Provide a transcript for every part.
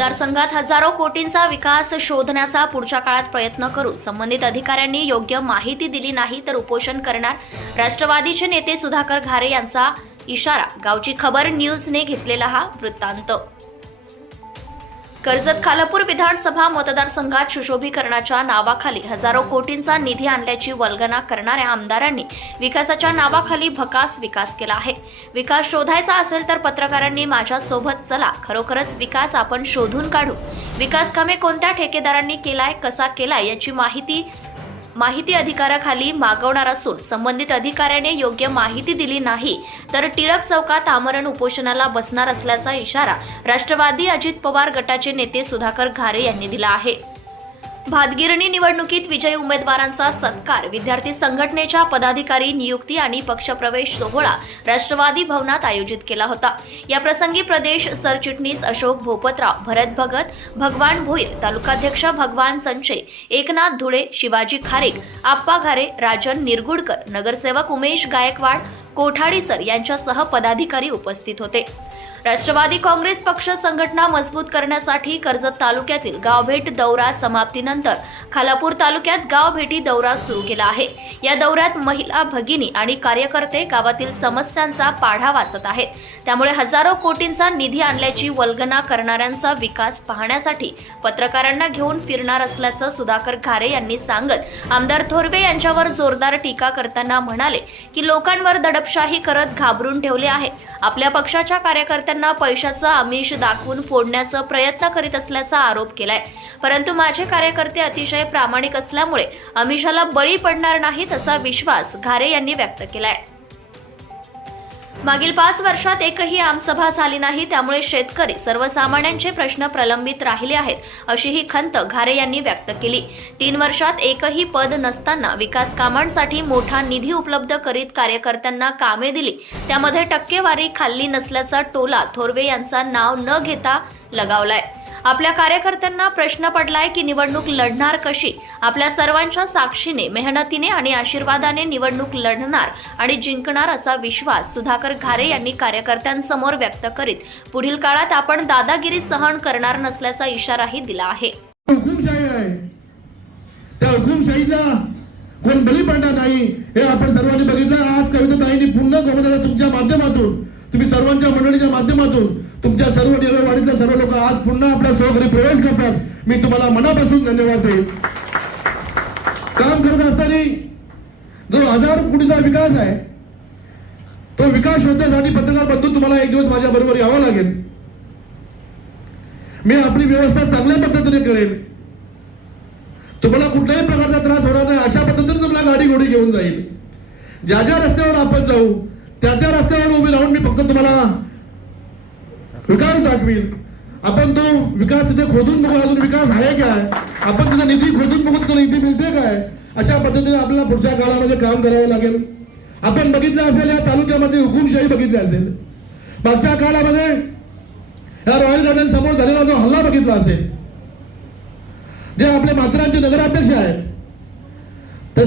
मतदारसंघात हजारो कोटींचा विकास शोधण्याचा पुढच्या काळात प्रयत्न करू. संबंधित अधिकाऱ्यांनी योग्य माहिती दिली नाही तर उपोषण करणार. राष्ट्रवादीचे नेते सुधाकर घारे यांचा इशारा. गावची खबर न्यूजने घेतलेला हा वृत्तांत. कर्जत खालापूर विधानसभा मतदारसंघात सुशोभीकरणाच्या नावाखाली हजारो कोटींचा निधी आणल्याची वल्गना करणाऱ्या आमदारांनी विकासाच्या नावाखाली भकास विकास केला आहे. विकास शोधायचा असेल तर पत्रकारांनी माझ्यासोबत चला खरोखरच विकास आपण शोधून काढू. विकास कामे कोणत्या ठेकेदारांनी केलाय कसा केलाय याची माहिती माहिती अधिकाराखाली मागवणार असून संबंधित अधिकाऱ्याने योग्य माहिती दिली नाही तर टिळक चौकात आमरण उपोषणाला बसणार असल्याचा इशारा राष्ट्रवादी अजित पवार गटाचे नेते सुधाकर घारे यांनी दिला आहे. भातगिरणी निवडणुकीत विजयी उमेदवारांचा सत्कार. विद्यार्थी संघटनेच्या पदाधिकारी नियुक्ती आणि पक्षप्रवेश सोहळा राष्ट्रवादी भवनात आयोजित केला होता. या प्रसंगी प्रदेश सरचिटणीस अशोक भोपतराव भरत भगत भगवान भोईर तालुकाध्यक्ष भगवान संचय एकनाथ धुळे शिवाजी खारेक आप्पा घारे राजन निरगुडकर नगरसेवक उमेश गायकवाड कोठाडी सर यांच्यासह पदाधिकारी उपस्थित होते. राष्ट्रवादी काँग्रेस पक्ष संघटना मजबूत करण्यासाठी कर्जत तालुक्यातील गावभेट दौरा समाप्तीनंतर खालापूर तालुक्यात गावभेटी दौरा सुरू केला आहे. या दौऱ्यात महिला भगिनी आणि कार्यकर्ते गावातील समस्यांचा पाढा वाचत आहेत. त्यामुळे हजारो कोटींचा निधी आणल्याची वल्गना करणाऱ्यांचा विकास पाहण्यासाठी पत्रकारांना घेऊन फिरणार असल्याचं सुधाकर घारे यांनी सांगत आमदार थोरवे यांच्यावर जोरदार टीका करताना म्हणाले की लोकांवर दडपशाही करत घाबरून ठेवले आहे. आपल्या पक्षाच्या कार्यकर्त्या त्यांना पैशाचं आमिष दाखवून फोडण्याचा प्रयत्न करीत असल्याचा आरोप केलाय. परंतु माझे कार्यकर्ते अतिशय प्रामाणिक असल्यामुळे आमिषाला बळी पडणार नाहीत असा विश्वास घारे यांनी व्यक्त केलाय. मागील पाच वर्षात एकही आमसभा झाली नाही त्यामुळे शेतकरी सर्वसामान्यांचे प्रश्न प्रलंबित राहिले आहेत अशी ही खंत घारे यांनी व्यक्त केली. तीन वर्षात एकही पद नसताना विकास कामांसाठी मोठा निधी उपलब्ध करीत कार्यकर्त्यांना कामे दिली. त्यामध्ये टक्केवारी खाल्ली नसल्याचा टोला थोरवे यांचा नाव न घेता लगावलाय. आपल्या कार्यकर्त्यांना प्रश्न पडलाय की निवडणूक लढणार कशी? आपल्या सर्वांच्या साक्षीने मेहनतीने आणि आशीर्वादाने निवडणूक लढणार आणि जिंकणार असा विश्वास सुधाकर घारे यांनी कार्यकर्त्यांसमोर व्यक्त करीत. पुढील काळात आपण दादागिरी सहन करणार नसल्याचा इशाराही दिला आहे. त्या हुकुमशाहीला कोण बळी पडणार नाही हे आपण सर्वांनी बघितलं. आज कविता ताईंनी पुन्हा गोमदाला तुमच्या माध्यमातून तुम्ही सर्वांच्या मंडळीच्या माध्यमातून तुमच्या सर्व वाडीतल्या सर्व लोक आज पुन्हा आपल्या सहकारी प्रवेश करतात. मी तुम्हाला मनापासून धन्यवाद देईन. काम करत असताना जो हजार कोटीचा विकास आहे तो विकास शोधण्यासाठी पत्रकार बंधू तुम्हाला एक दिवस माझ्या बरोबर यावं लागेल. मी आपली व्यवस्था चांगल्या पद्धतीने करेन. तुम्हाला कुठल्याही प्रकारचा त्रास होणार नाही अशा पद्धतीने तुम्हाला गाडी घोडी घेऊन जाईल. ज्या ज्या रस्त्यावर आपण जाऊ त्या त्या रस्त्यावर उभे राहून मी फक्त तुम्हाला विकास दाखवील. आपण तो विकास तिथे खोदून बघू अजून विकास आहे काय? आपण तिथे निधी खोदून बघू तिथे निधी मिळते काय? अशा पद्धतीने आपल्याला पुढच्या काळामध्ये काम करावं लागेल. आपण बघितलं असेल या तालुक्यामध्ये हुकुमशाही बघितली असेल. मागच्या काळामध्ये या रॉयल गार्डन समोर झालेला जो हल्ला बघितला असेल. जे आपले मात्रांचे नगराध्यक्ष आहेत. तर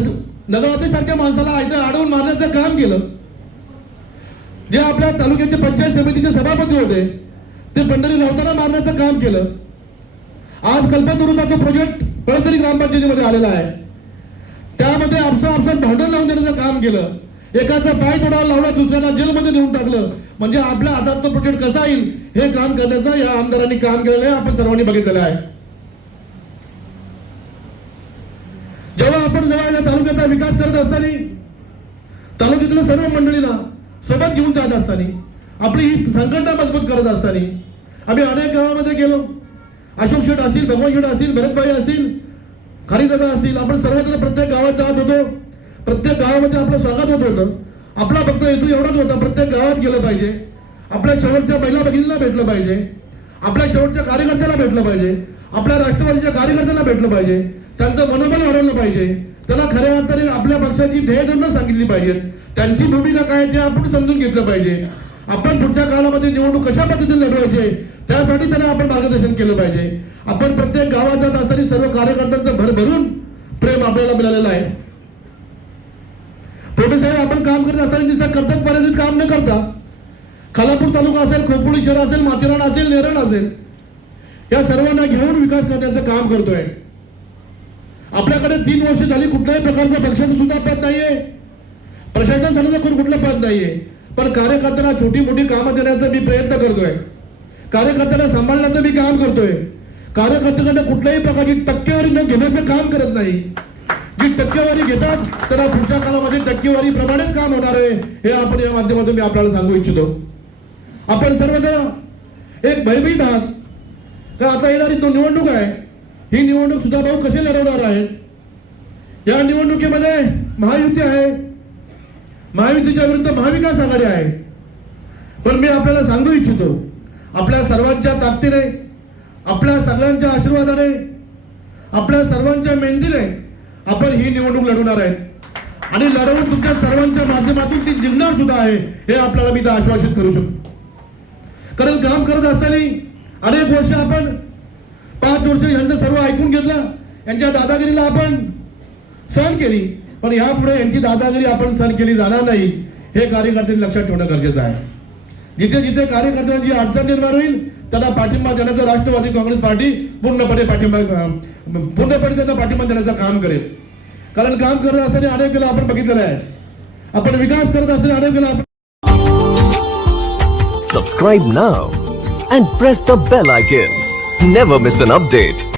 नगराध्यक्षारख्या माणसाला इथं अडवून मारण्याचं काम केलं. जे आपल्या तालुक्याचे पंचायत समितीचे सभापती होते. ते पंढरी राऊतांना मारण्याचं काम केलं. आज कल्पतरुचा प्रोजेक्ट पळतरी ग्रामपंचायतीमध्ये आलेला आहे. त्यामध्ये आपसं आपसं भांडण लावून देण्याचं काम केलं. एकाचा पाय तोडायला लावला दुसऱ्याला जेलमध्ये देऊन टाकलं. म्हणजे आपल्या हातात तो प्रोजेक्ट कसा येईल हे काम करण्याचं या आमदारांनी काम केलेलं आहे आपण सर्वांनी बघितलेलं आहे. जेव्हा आपण जेव्हा या तालुक्याचा विकास करत असताना तालुक्यातल्या सर्व मंडळीला सोबत घेऊन जात असताना आपली ही संघटना मजबूत करत असताना आम्ही अनेक गावामध्ये गेलो. अशोक शेठ असतील भगवान शेठ असतील भरतभाई असतील खारीदादा असतील आपण सर्वजण प्रत्येक गावात जात होतो. प्रत्येक गावामध्ये आपलं स्वागत होत होतं. आपला फक्त हेतू एवढाच होता प्रत्येक गावात गेलं पाहिजे. आपल्या शेवटच्या महिला भगिनीला भेटलं पाहिजे. आपल्या शेवटच्या कार्यकर्त्याला भेटलं पाहिजे. आपल्या राष्ट्रवादीच्या कार्यकर्त्याला भेटलं पाहिजे. त्यांचं मनोबल वाढवलं पाहिजे. त्यांना खऱ्या अर्थाने आपल्या पक्षाची ध्येयधोरणं सांगितली पाहिजेत. त्यांची भूमिका काय ते आपण समजून घेतलं पाहिजे. आपण पुढच्या काळामध्ये निवडणूक कशा पद्धतीने लढवायचे त्यासाठी त्यांना आपण मार्गदर्शन केलं पाहिजे. आपण प्रत्येक गावात जात असताना सर्व कार्यकर्त्यांचं भरभरून प्रेम आपल्याला मिळालेलं आहे. पोटे साहेब आपण काम करत असताना निसर्ग मर्यादित काम न करता खालापूर तालुका असेल खोपोळी शहर असेल माथेरान असेल नेरळ असेल या सर्वांना घेऊन विकास करण्याचं काम करतोय. आपल्याकडे तीन वर्ष झाली कुठल्याही प्रकारचं पक्षाचं सुद्धा पद नाहीये. प्रशासन झाल्याचं कुठलं पद नाहीये. पण कार्यकर्त्यांना छोटी मोठी कामं देण्याचा मी प्रयत्न करतोय. कार्यकर्त्यांना सांभाळण्याचं मी काम करतोय. कार्यकर्त्यांकडे कुठल्याही प्रकारची टक्केवारी न घेण्याचं काम करत नाही. जी टक्केवारी घेतात त्यांना पुढच्या काळामध्ये टक्केवारीप्रमाणेच काम होणार आहे हे आपण या माध्यमातून मी आपल्याला सांगू इच्छितो. आपण सर्वजण एक भयभीत आहात. का आता येणारी तो निवडणूक आहे. ही निवडणूक सुद्धा भाऊ कसे लढवणार आहे? या निवडणुकीमध्ये महायुती आहे. महायुतीच्या विरुद्ध महाविकास आघाडी आहे. पण मी आपल्याला सांगू इच्छितो आपल्या सर्वांच्या ताकदीने आपल्या सगळ्यांच्या आशीर्वादाने आपल्या सर्वांच्या मेहनतीने आपण ही निवडणूक लढवणार आहे आणि लढवून तुमच्या सर्वांच्या माध्यमातून ती जिंकणार सुद्धा आहे हे आपल्याला मी आश्वासित करू शकतो. कारण काम करत असताना अनेक वर्ष आपण पाच वर्ष यांचं सर्व ऐकून घेतलं यांच्या दादागिरीला आपण सहन केली. पण यापुढे यांची दादागिरी आपण सर केली जाणार नाही हे कार्यकर्त्यांनी लक्षात ठेवणं गरजेचं आहे. जिथे जिथे कार्यकर्त्यांना जी अडचण निर्माण होईल त्यांना पाठिंबा देण्याचा राष्ट्रवादी काँग्रेस पार्टी पूर्णपणे पाठिंबा पूर्णपणे त्यांना पाठिंबा देण्याचं काम करेल. कारण काम करत असताना अनेक वेळा आपण बघितलेलं आहे. आपण विकास करत असताना अनेक वेळा आपण subscribe now and press the bell icon never miss an update